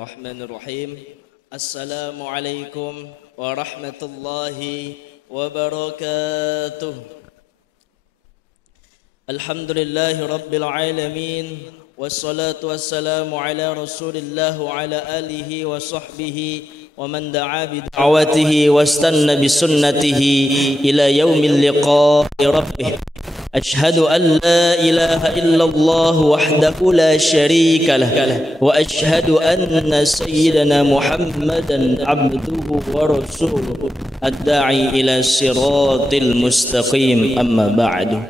Bismillahirrahmanirrahim. Assalamualaikum warahmatullahi wabarakatuh. Alhamdulillahi rabbil alamin. Wassalatu wassalamu ala rasulillah wa ala alihi wa sahbihi wa man da'a bi da'watihi wastanna bi sunnatihi ila yaumil liqa'i rabbih. Ashhadu an la ilaha illallah wahdahu la syarika lah wa ashhadu anna sayyidana Muhammadan abduhu wa rasuluhu ad-da'i ila siratil mustaqim, amma ba'du.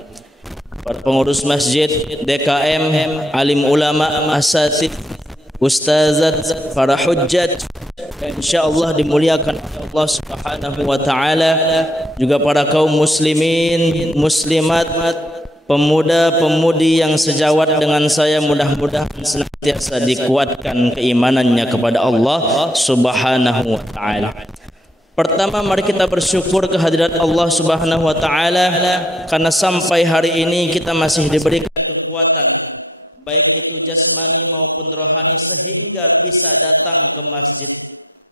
Para pengurus masjid, DKM, alim ulama, asatid, ustazat, para hujjat, insyaallah dimuliakan Allah Subhanahu wa taala, juga para kaum muslimin, muslimat, pemuda-pemudi yang sejawat dengan saya, mudah-mudahan senantiasa dikuatkan keimanannya kepada Allah Subhanahu wa taala. Pertama, mari kita bersyukur kehadirat Allah Subhanahu wa taala karena sampai hari ini kita masih diberikan kekuatan, baik itu jasmani maupun rohani, sehingga bisa datang ke masjid,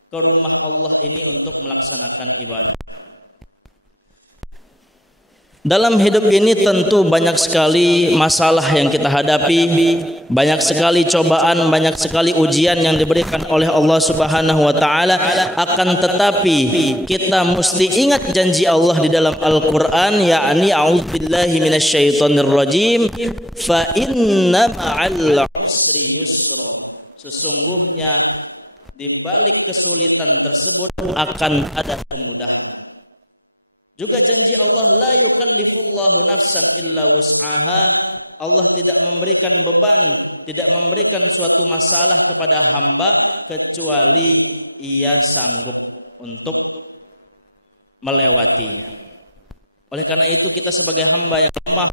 ke rumah Allah ini untuk melaksanakan ibadah. Dalam hidup ini tentu banyak sekali masalah yang kita hadapi, banyak sekali cobaan, banyak sekali ujian yang diberikan oleh Allah Subhanahu wa taala. Akan tetapi kita mesti ingat janji Allah di dalam Al-Qur'an, yakni a'udzubillahi minasyaitonirrajim, fa inna ma'al usri yusra. Sesungguhnya di balik kesulitan tersebut akan ada kemudahan. Juga janji Allah, la yukallifullahu nafsan illa wus'aha. Allah tidak memberikan beban, tidak memberikan suatu masalah kepada hamba kecuali ia sanggup untuk melewatinya. Oleh karena itu kita sebagai hamba yang lemah,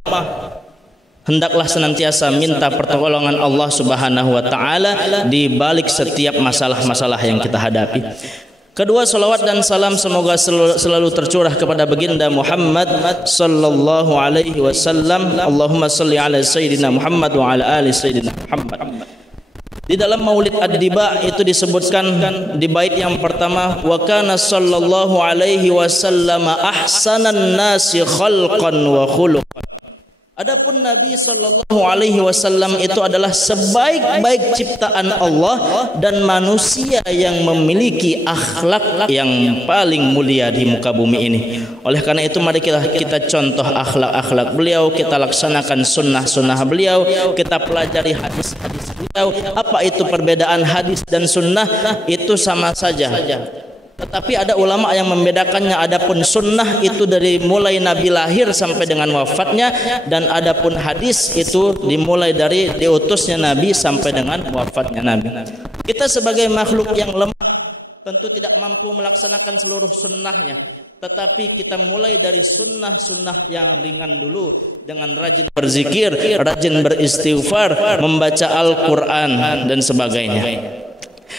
hendaklah senantiasa minta pertolongan Allah Subhanahu wa taala di balik setiap masalah-masalah yang kita hadapi. Kedua, salawat dan salam semoga selalu tercurah kepada baginda Muhammad sallallahu alaihi wasallam. Allahumma salli ala sayyidina Muhammad wa ala ali sayyidina Muhammad. Di dalam Maulid Ad-Diba itu disebutkan di bait yang pertama, wa kana sallallahu alaihi wasallam ahsanan nasi khalqan wa khuluqan. Adapun Nabi sallallahu alaihi wasallam itu adalah sebaik-baik ciptaan Allah dan manusia yang memiliki akhlak yang paling mulia di muka bumi ini. Oleh karena itu mari kita contoh akhlak-akhlak beliau, kita laksanakan sunnah-sunnah beliau, kita pelajari hadis-hadis beliau. Apa itu perbedaan hadis dan sunnah? Itu sama saja. Tetapi ada ulama yang membedakannya. Adapun sunnah itu dari mulai Nabi lahir sampai dengan wafatnya, dan adapun hadis itu dimulai dari diutusnya Nabi sampai dengan wafatnya Nabi. Kita sebagai makhluk yang lemah tentu tidak mampu melaksanakan seluruh sunnahnya, tetapi kita mulai dari sunnah-sunnah yang ringan dulu, dengan rajin berzikir, rajin beristighfar, membaca Al-Quran dan sebagainya.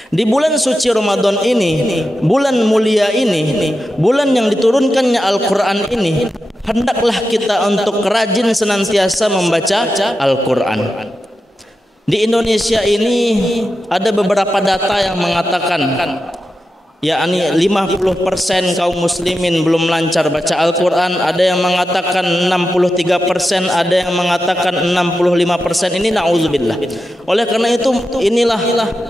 Di bulan suci Ramadan ini, bulan mulia ini, bulan yang diturunkannya Al-Quran ini, hendaklah kita untuk rajin senantiasa membaca Al-Quran. Di Indonesia ini ada beberapa data yang mengatakan, yakni 50% kaum muslimin belum lancar baca Al-Quran. Ada yang mengatakan 63%, ada yang mengatakan 65%. Ini na'udzubillah. Oleh karena itu inilah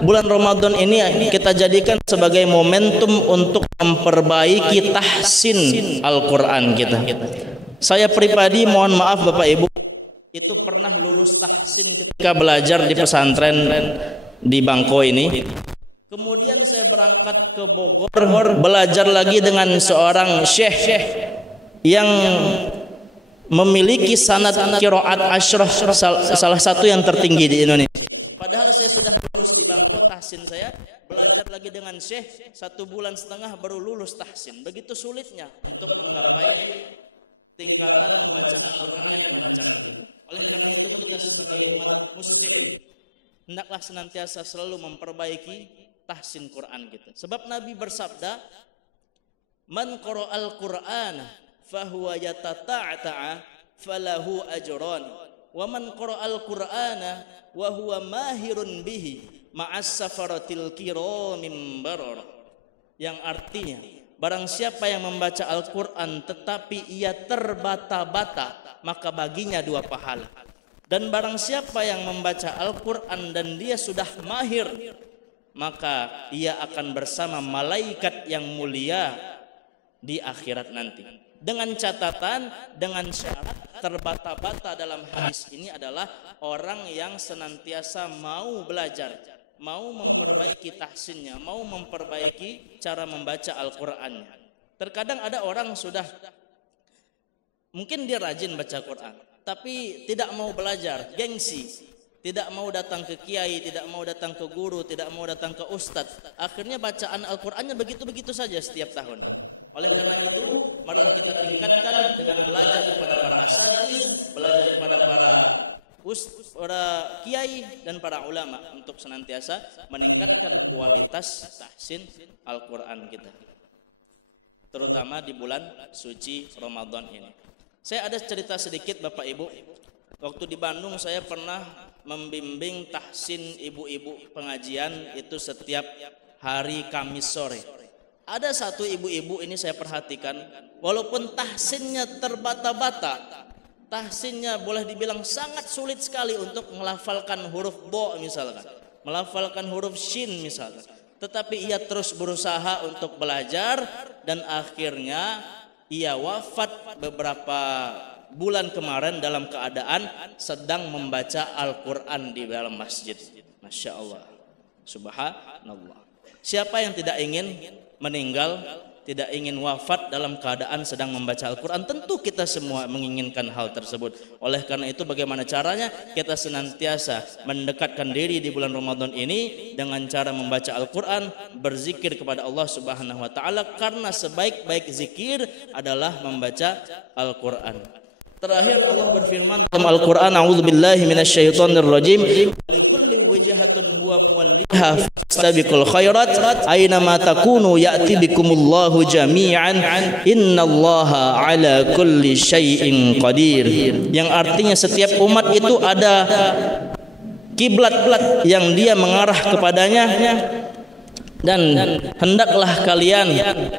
bulan Ramadan ini kita jadikan sebagai momentum untuk memperbaiki tahsin Al-Quran kita. Saya pribadi mohon maaf Bapak Ibu, itu pernah lulus tahsin ketika belajar di pesantren di Bangko ini. Kemudian saya berangkat ke Bogor, belajar lagi dengan seorang syekh yang memiliki sanad qiraat asyrah, salah satu yang tertinggi di Indonesia. Padahal saya sudah lulus di Bangko tahsin, saya belajar lagi dengan syekh 1,5 bulan baru lulus tahsin. Begitu sulitnya untuk menggapai tingkatan membaca Al-Quran yang lancar. Oleh karena itu kita sebagai umat muslim hendaklah senantiasa selalu memperbaiki tahsin Quran kita. Sebab Nabi bersabda, man qara'al Qur'ana fahuwa yatata'ata'a falahu ajran wa man qara'al Qur'ana wa huwa mahirun bihi ma'as safaratil kiramim bararah, yang artinya barang siapa yang membaca Al-Quran tetapi ia terbata-bata, maka baginya 2 pahala. Dan barang siapa yang membaca Al-Quran dan dia sudah mahir, maka ia akan bersama malaikat yang mulia di akhirat nanti. Dengan catatan, dengan syarat terbata-bata dalam hadis ini adalah orang yang senantiasa mau belajar, mau memperbaiki tahsinnya, mau memperbaiki cara membaca Al-Qur'annya. Terkadang ada orang sudah, mungkin dia rajin baca Quran, tapi tidak mau belajar, gengsi, tidak mau datang ke kiai, tidak mau datang ke guru, tidak mau datang ke ustadz. Akhirnya bacaan Al-Qur'annya begitu-begitu saja setiap tahun. Oleh karena itu, marilah kita tingkatkan dengan belajar kepada para asatidz, belajar kepada para kiai dan para ulama untuk senantiasa meningkatkan kualitas tahsin Al-Quran kita, terutama di bulan suci Ramadan ini. Saya ada cerita sedikit Bapak Ibu. Waktu di Bandung saya pernah membimbing tahsin ibu-ibu pengajian itu setiap hari Kamis sore. Ada satu ibu-ibu ini saya perhatikan, walaupun tahsinnya terbata-bata, tahsinnya boleh dibilang sangat sulit sekali untuk melafalkan huruf bo misalkan, melafalkan huruf shin misalkan, tetapi ia terus berusaha untuk belajar dan akhirnya ia wafat beberapa bulan kemarin dalam keadaan sedang membaca Al-Quran di dalam masjid. Masya Allah, subhanallah. Siapa yang tidak ingin meninggal, tidak ingin wafat dalam keadaan sedang membaca Al-Quran? Tentu kita semua menginginkan hal tersebut. Oleh karena itu, bagaimana caranya? Kita senantiasa mendekatkan diri di bulan Ramadan ini dengan cara membaca Al-Quran, berzikir kepada Allah Subhanahu wa Ta'ala, karena sebaik-baik zikir adalah membaca Al-Quran. Terakhir Allah berfirman dalam Al-Quran, a'udzubillahi minasyaitonirrajim, likulli wijhatun huwa muwalliha fastabiqul khairat aina ma takunu ya'ti bikumullahu jami'an innallaha ala kulli syai'in qadir. Yang artinya setiap umat itu ada kiblat yang dia mengarah kepadanya, dan hendaklah kalian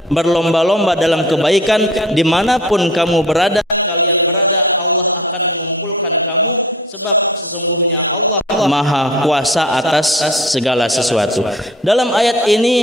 berlomba-lomba dalam kebaikan dimanapun kamu berada. Kalian berada, Allah akan mengumpulkan kamu, sebab sesungguhnya Allah Maha Kuasa atas segala sesuatu. Dalam ayat ini,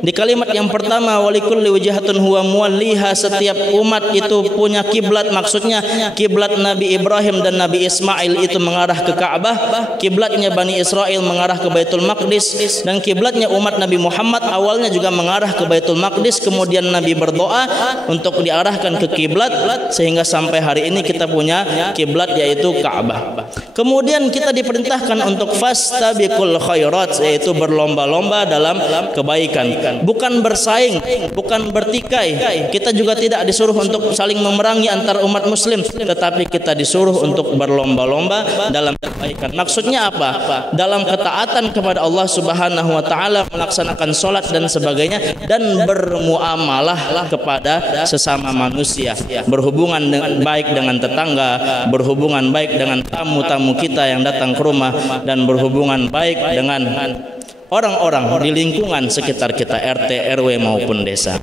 di kalimat yang pertama, walikulli wijhatun huwa muwalliha, setiap umat itu punya kiblat, maksudnya kiblat Nabi Ibrahim dan Nabi Ismail itu mengarah ke Ka'bah, kiblatnya Bani Israel mengarah ke Baitul Maqdis, dan kiblatnya umat Nabi Muhammad awalnya juga mengarah ke Baitul Maqdis. Kemudian Nabi berdoa untuk diarahkan ke kiblat, sehingga sampai hari ini kita punya kiblat yaitu Ka'bah. Kemudian kita diperintahkan untuk fastabiqul khairat, yaitu berlomba-lomba dalam kebaikan, bukan bersaing, bukan bertikai. Kita juga tidak disuruh untuk saling memerangi antar umat muslim, tetapi kita disuruh untuk berlomba-lomba dalam kebaikan. Maksudnya apa? Dalam ketaatan kepada Allah Subhanahu wa Ta'ala, melaksanakan sholat dan sebagainya, dan bermuamalah kepada sesama manusia, berhubungan baik dengan tetangga, berhubungan baik dengan tamu-tamu kita yang datang ke rumah, dan berhubungan baik dengan orang-orang di lingkungan sekitar kita, RT, RW maupun desa.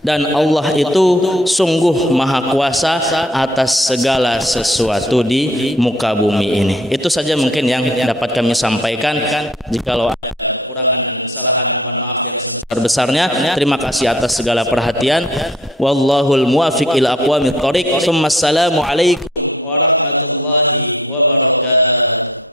Dan Allah itu sungguh maha kuasa atas segala sesuatu di muka bumi ini. Itu saja mungkin yang dapat kami sampaikan. Jikalau ada kekurangan dan kesalahan, mohon maaf yang sebesar-besarnya. Terima kasih atas segala perhatian. Wallahul muwafiq ila aqwamit thoriq. Assalamualaikum warahmatullahi wabarakatuh.